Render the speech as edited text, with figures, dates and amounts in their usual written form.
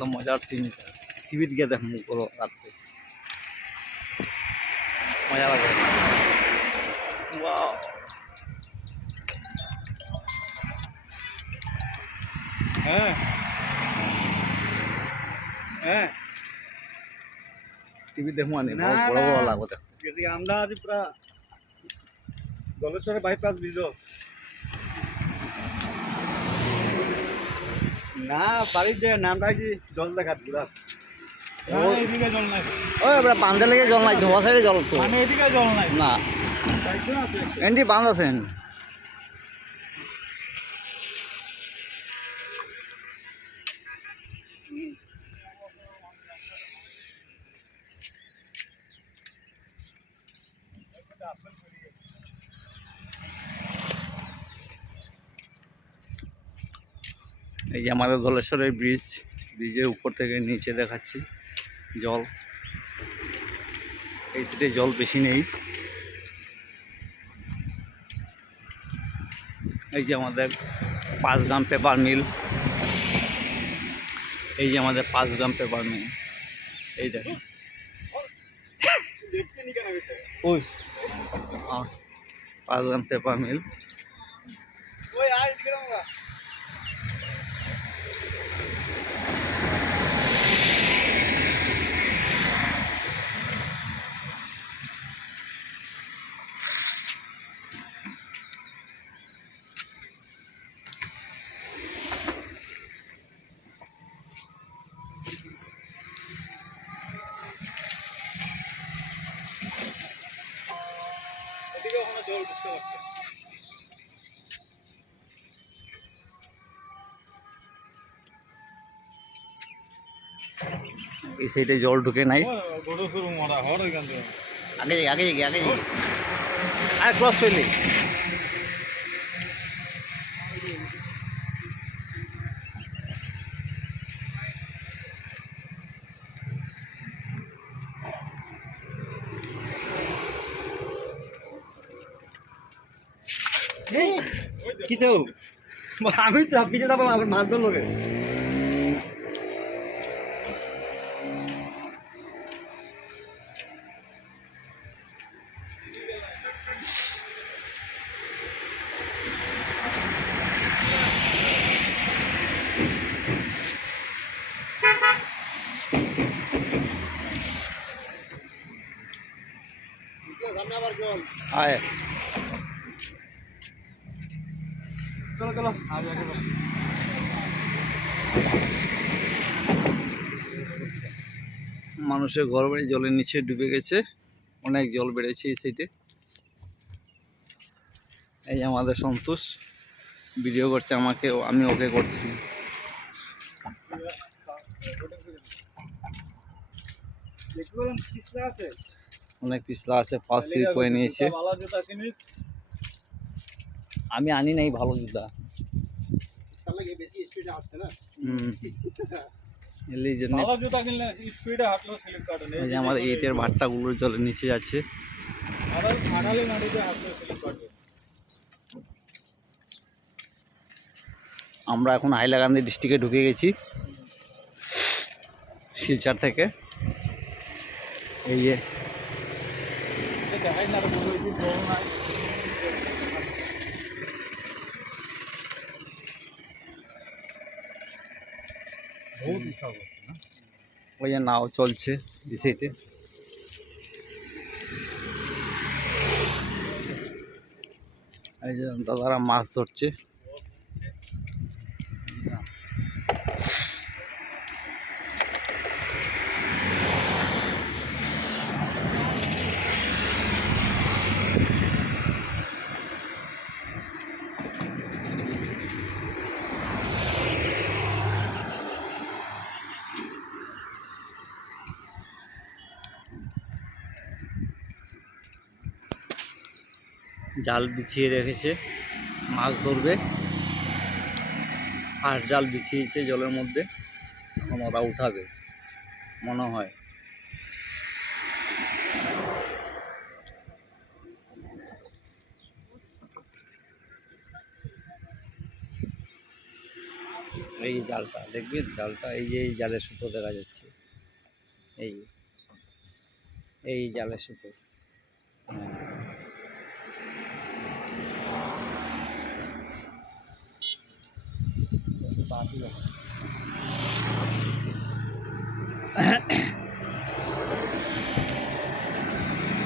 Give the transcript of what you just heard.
কত মজার সিন টিভিতে গিয়ে দেখ মুখ আছে মজা লাগে ওয়াও হ্যাঁ হ্যাঁ টিভি দেখবো আনি না, বড় বড় না। লাগবে দেখ গেছি আমরা আজ পুরা জলেশ্বরে বাইপাস ব্রিজ না বাড়ির যে নামটা আছি জল দেখা পুরা এদিকে জল নাই ওই এবার বান্ধে লেগে জল নাই ধোয়া সাইডে জল তো মানে এদিকে জল নাই না চারজন আছে এন্টি বান্ধ আছেন এই যে আমাদের ধলেশ্বরের ব্রিজের উপর থেকে নিচে দেখাচ্ছি জল এই সাইডে জল বেশি নেই এই যে আমাদের 5 গ্রাম পেপার মিল এই যে আমাদের 5 গ্রাম পেপার মিল এই দেখেন ওই 5 গ্রাম পেপার মিল ওই আয় এদিকে আমরা এদিকে ওখানে জল বুঝতে পারছে এই সাইডে জল ঢুকে নাই বড় সরু মরা হর ওইখান থেকে আগে আর ক্রস পেলি কি তো আমি চাপিয়ে যাবো আবার মাছ ধরলোকে সামনে আবার জল আয় চলো চলো আগে আগে মানুষের ঘর বাড়ি জলের নিচে ডুবে গেছে অনেক জল বেড়েছে এই সাইডে এই যে আমাদের সন্তোষ ভিডিও করছে আমাকে আমি ওকে করছি দেখবেন পিছলা আছে অনেক পিছলা আছে পাশ থেকে করে নিয়েছে ভালো জুতা কিনিস আমি আনি নাই ভালো জুতা তাহলে বেশি স্পিডে আসছে না এই জন্য ভালো জুতা কিনলে স্পিডে হাঁটলো স্লিপ কাটে এই যে আমাদের ইটের ভাট্টাগুলো জলের নিচে যাচ্ছে আড়ালে মাটিতে হাঁটলো স্লিপ কাটবে আমরা এখন হাইলাকান্দি ডিস্ট্রিক্টে ঢুকে গেছি শিলচর থেকে এই যে দেখাই না বলে কি জল নাই বহুত ইচ্ছা করছে না ওই যে নাও চলছে এই সাইডে এই যে দাদারা মাছ ধরছে জাল বিছিয়ে রেখেছে মাছ ধরবে আর জাল বিছিয়েছে জলের মধ্যে এখন ওরা উঠাবে মনে হয় এই জালটা দেখবেন, জালটা এই যে এই জালের সুতো দেখা যাচ্ছে, এই এই জালের সুতো। বাকি